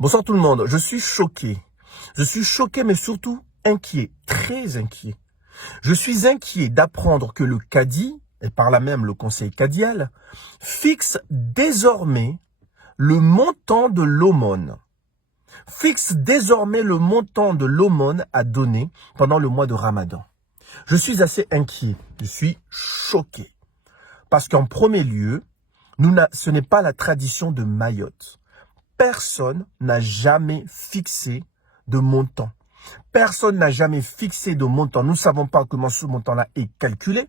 Bonsoir tout le monde, je suis choqué. Je suis choqué mais surtout inquiet, très inquiet. Je suis inquiet d'apprendre que le cadi, et par là même le conseil cadial, fixe désormais le montant de l'aumône. Fixe désormais le montant de l'aumône à donner pendant le mois de Ramadan. Je suis assez inquiet, je suis choqué. Parce qu'en premier lieu, ce n'est pas la tradition de Mayotte. Personne n'a jamais fixé de montant. Personne n'a jamais fixé de montant. Nous ne savons pas comment ce montant-là est calculé.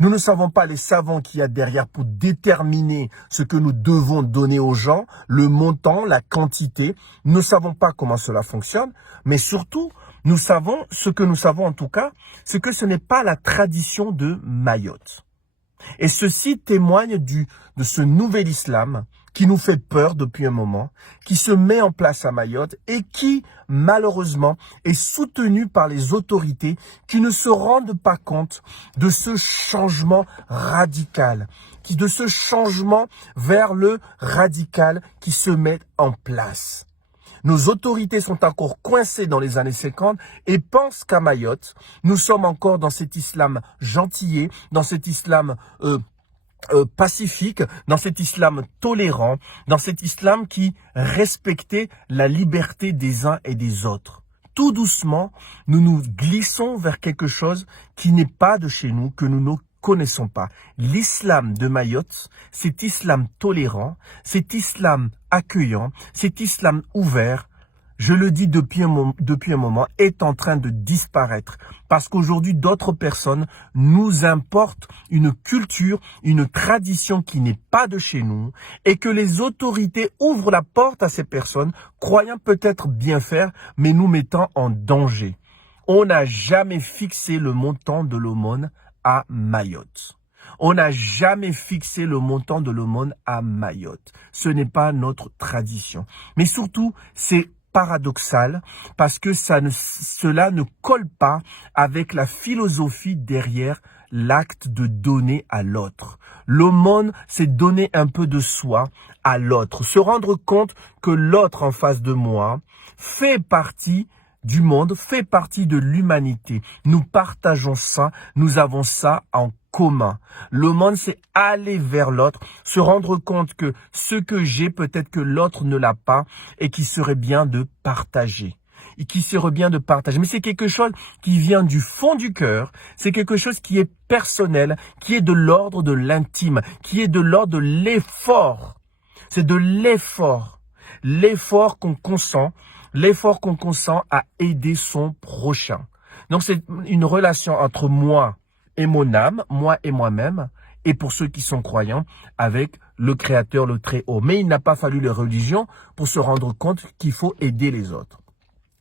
Nous ne savons pas les savants qu'il y a derrière pour déterminer ce que nous devons donner aux gens, le montant, la quantité. Nous ne savons pas comment cela fonctionne. Mais surtout, ce que nous savons en tout cas, c'est que ce n'est pas la tradition de Mayotte. Et ceci témoigne de ce nouvel islam qui nous fait peur depuis un moment, qui se met en place à Mayotte et qui, malheureusement, est soutenu par les autorités qui ne se rendent pas compte de ce changement radical, de ce changement vers le radical qui se met en place. Nos autorités sont encore coincées dans les années 50 et pensent qu'à Mayotte, nous sommes encore dans cet islam gentillet, dans cet islam pacifique, dans cet islam tolérant, dans cet islam qui respectait la liberté des uns et des autres. Tout doucement, nous nous glissons vers quelque chose qui n'est pas de chez nous, que nous ne connaissons pas. L'islam de Mayotte, cet islam tolérant, cet islam accueillant, cet islam ouvert, je le dis depuis un moment, est en train de disparaître. Parce qu'aujourd'hui, d'autres personnes nous importent une culture, une tradition qui n'est pas de chez nous et que les autorités ouvrent la porte à ces personnes, croyant peut-être bien faire, mais nous mettant en danger. On n'a jamais fixé le montant de l'aumône à Mayotte. On n'a jamais fixé le montant de l'aumône à Mayotte. Ce n'est pas notre tradition. Mais surtout, c'est paradoxal parce que cela ne colle pas avec la philosophie derrière l'acte de donner à l'autre. L'aumône, c'est donner un peu de soi à l'autre, se rendre compte que l'autre en face de moi fait partie du monde, fait partie de l'humanité. Nous partageons ça, nous avons ça en commun. L'aumône, c'est aller vers l'autre, se rendre compte que ce que j'ai, peut-être que l'autre ne l'a pas et qu'il serait bien de partager. Mais c'est quelque chose qui vient du fond du cœur, c'est quelque chose qui est personnel, qui est de l'ordre de l'intime, qui est de l'ordre de l'effort. C'est de l'effort qu'on consent, à aider son prochain. Donc c'est une relation entre moi et mon âme, moi et moi-même, et pour ceux qui sont croyants, avec le Créateur, le Très-Haut. Mais il n'a pas fallu les religions pour se rendre compte qu'il faut aider les autres.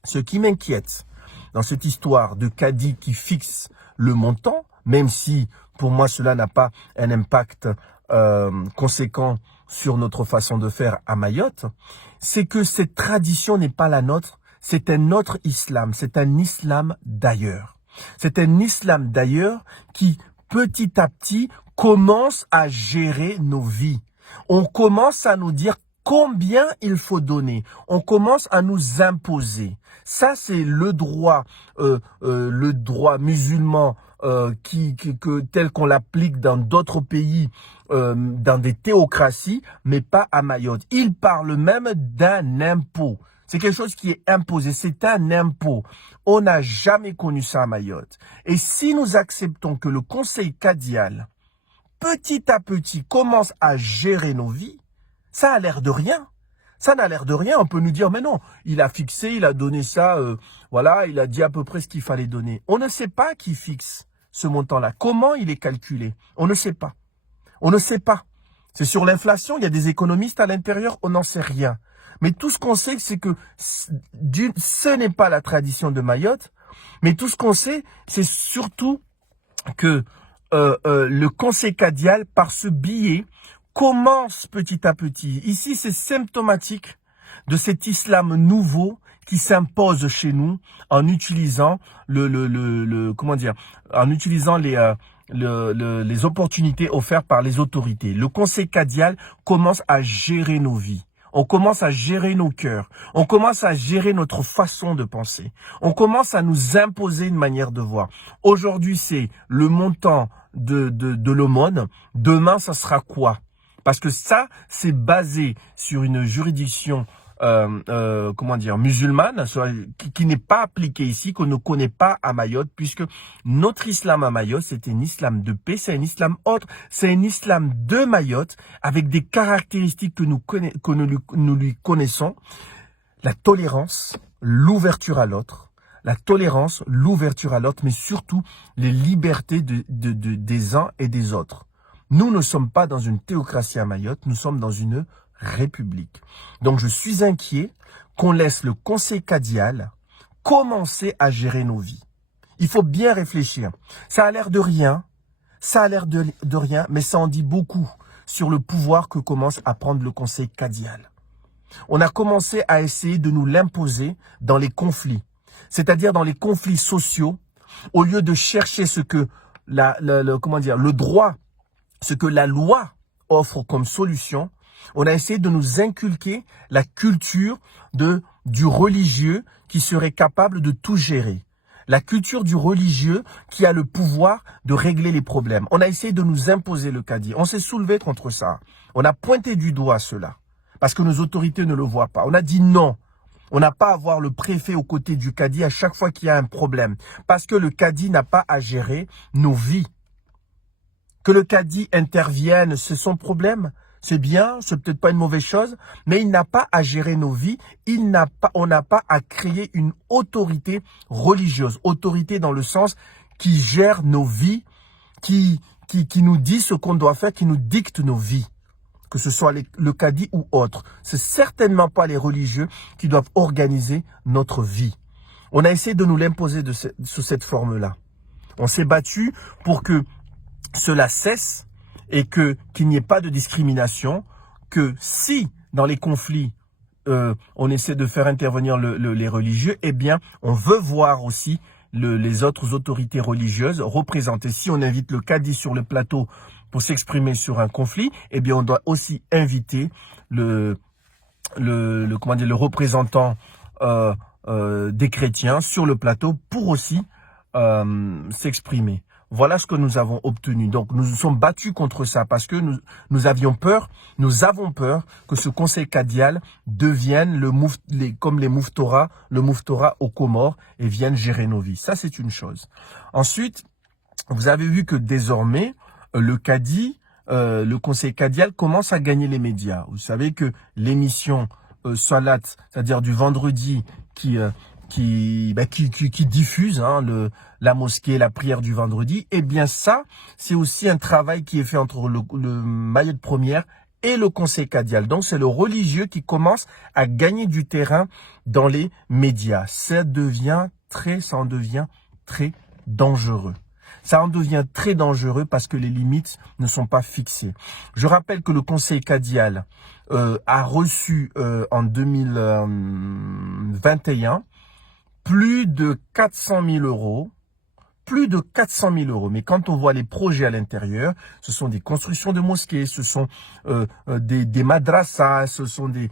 Ce qui m'inquiète dans cette histoire de cadi qui fixe le montant, même si pour moi cela n'a pas un impact conséquent sur notre façon de faire à Mayotte, c'est que cette tradition n'est pas la nôtre, c'est un autre islam, c'est un islam d'ailleurs. C'est un islam d'ailleurs qui, petit à petit, commence à gérer nos vies. On commence à nous dire combien il faut donner. On commence à nous imposer. Ça, c'est le droit musulman tel qu'on l'applique dans d'autres pays, dans des théocraties, mais pas à Mayotte. Il parle même d'un impôt. C'est quelque chose qui est imposé, c'est un impôt. On n'a jamais connu ça à Mayotte. Et si nous acceptons que le conseil cadial, petit à petit, commence à gérer nos vies, ça a l'air de rien. Ça n'a l'air de rien. On peut nous dire, mais non, il a fixé, il a donné ça, il a dit à peu près ce qu'il fallait donner. On ne sait pas qui fixe ce montant-là. Comment il est calculé? On ne sait pas. On ne sait pas. C'est sur l'inflation, il y a des économistes à l'intérieur, on n'en sait rien. Mais tout ce qu'on sait, c'est que ce n'est pas la tradition de Mayotte. Mais tout ce qu'on sait, c'est surtout que le conseil cadial, par ce billet, commence petit à petit. Ici, c'est symptomatique de cet islam nouveau qui s'impose chez nous en utilisant les opportunités offertes par les autorités. Le conseil cadial commence à gérer nos vies. On commence à gérer nos cœurs. On commence à gérer notre façon de penser. On commence à nous imposer une manière de voir. Aujourd'hui, c'est le montant de l'aumône. Demain, ça sera quoi? Parce que ça, c'est basé sur une juridiction musulmane, qui n'est pas appliquée ici, qu'on ne connaît pas à Mayotte, puisque notre islam à Mayotte, c'est un islam de paix, c'est un islam autre, c'est un islam de Mayotte, avec des caractéristiques que nous lui connaissons, la tolérance, l'ouverture à l'autre, mais surtout les libertés des uns et des autres. Nous ne sommes pas dans une théocratie à Mayotte, nous sommes dans une république. Donc je suis inquiet qu'on laisse le conseil cadial commencer à gérer nos vies. Il faut bien réfléchir. Ça a l'air de rien, mais ça en dit beaucoup sur le pouvoir que commence à prendre le conseil cadial. On a commencé à essayer de nous l'imposer dans les conflits, c'est-à-dire dans les conflits sociaux, au lieu de chercher ce que le droit, ce que la loi offre comme solution. On a essayé de nous inculquer la culture du religieux qui serait capable de tout gérer. La culture du religieux qui a le pouvoir de régler les problèmes. On a essayé de nous imposer le cadi. On s'est soulevé contre ça. On a pointé du doigt cela parce que nos autorités ne le voient pas. On a dit non. On n'a pas à voir le préfet aux côtés du cadi à chaque fois qu'il y a un problème. Parce que le cadi n'a pas à gérer nos vies. Que le cadi intervienne, c'est son problème. C'est bien, c'est peut-être pas une mauvaise chose, mais il n'a pas à gérer nos vies. On n'a pas à créer une autorité religieuse. Autorité dans le sens qui gère nos vies, qui nous dit ce qu'on doit faire, qui nous dicte nos vies. Que ce soit le cadi ou autre. C'est certainement pas les religieux qui doivent organiser notre vie. On a essayé de nous l'imposer sous cette forme-là. On s'est battu pour que cela cesse et qu'il n'y ait pas de discrimination, que si dans les conflits on essaie de faire intervenir les religieux, eh bien on veut voir aussi les autres autorités religieuses représentées. Si on invite le cadi sur le plateau pour s'exprimer sur un conflit, eh bien on doit aussi inviter le représentant des chrétiens sur le plateau pour aussi s'exprimer. Voilà ce que nous avons obtenu. Donc, nous nous sommes battus contre ça parce que nous avons peur que ce conseil cadial devienne comme les Mouftora, le Mouftora aux Comores et vienne gérer nos vies. Ça, c'est une chose. Ensuite, vous avez vu que désormais, le conseil cadial commence à gagner les médias. Vous savez que l'émission Salat, c'est-à-dire du vendredi qui diffuse la mosquée, la prière du vendredi, eh bien ça, c'est aussi un travail qui est fait entre le Mayotte Première et le conseil cadial. Donc c'est le religieux qui commence à gagner du terrain dans les médias. Ça en devient très dangereux. Ça en devient très dangereux parce que les limites ne sont pas fixées. Je rappelle que le conseil cadial a reçu en 2021 plus de 400 000 euros. Mais quand on voit les projets à l'intérieur, ce sont des constructions de mosquées, ce sont des madrasas, ce sont des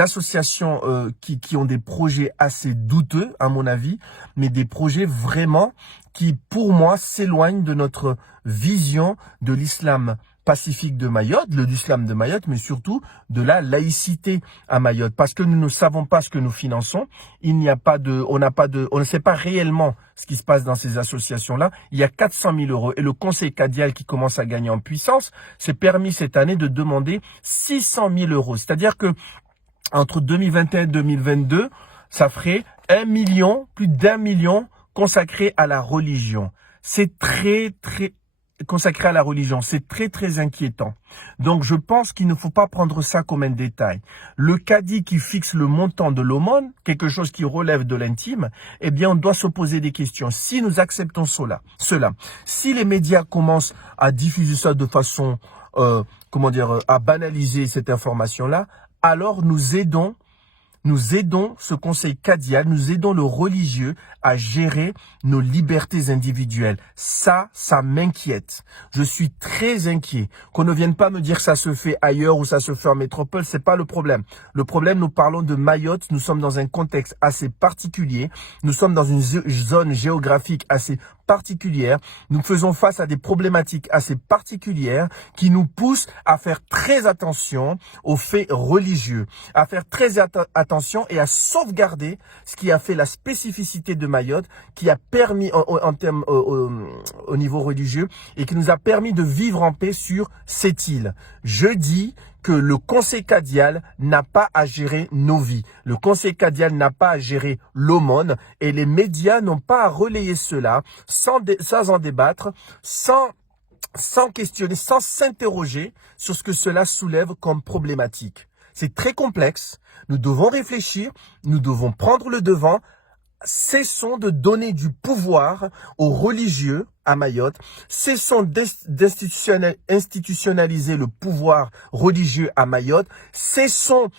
associations qui ont des projets assez douteux, à mon avis, mais des projets vraiment qui, pour moi, s'éloignent de notre vision de l'islam pacifique de Mayotte, de l'islam de Mayotte, mais surtout de la laïcité à Mayotte. Parce que nous ne savons pas ce que nous finançons. On ne sait pas réellement ce qui se passe dans ces associations-là. Il y a 400 000 euros. Et le conseil cadial qui commence à gagner en puissance s'est permis cette année de demander 600 000 euros. C'est-à-dire que entre 2021 et 2022, ça ferait plus d'1 million consacré à la religion. C'est consacré à la religion. C'est très inquiétant. Donc, je pense qu'il ne faut pas prendre ça comme un détail. Le cadi qui fixe le montant de l'aumône, quelque chose qui relève de l'intime, eh bien, on doit se poser des questions. Si nous acceptons cela, si les médias commencent à diffuser ça de façon, à banaliser cette information-là, alors nous aidons nous aidons ce conseil cadial, nous aidons le religieux à gérer nos libertés individuelles. Ça m'inquiète. Je suis très inquiet. Qu'on ne vienne pas me dire que ça se fait ailleurs ou ça se fait en métropole, c'est pas le problème. Le problème, nous parlons de Mayotte, nous sommes dans un contexte assez particulier, nous sommes dans une zone géographique assez particulière, nous faisons face à des problématiques assez particulières qui nous poussent à faire très attention aux faits religieux, à faire très attention et à sauvegarder ce qui a fait la spécificité de Mayotte, qui a permis au niveau religieux et qui nous a permis de vivre en paix sur cette île. Je dis que le conseil cadial n'a pas à gérer nos vies. Le conseil cadial n'a pas à gérer l'aumône et les médias n'ont pas à relayer cela sans en débattre, sans questionner, sans s'interroger sur ce que cela soulève comme problématique. C'est très complexe. Nous devons réfléchir, nous devons prendre le devant. Cessons de donner du pouvoir aux religieux à Mayotte. Cessons d'institutionnaliser le pouvoir religieux à Mayotte. Cessons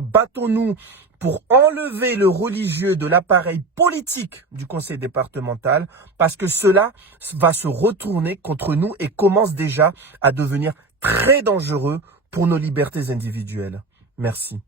battons-nous pour enlever le religieux de l'appareil politique du conseil départemental parce que cela va se retourner contre nous et commence déjà à devenir très dangereux pour nos libertés individuelles. Merci.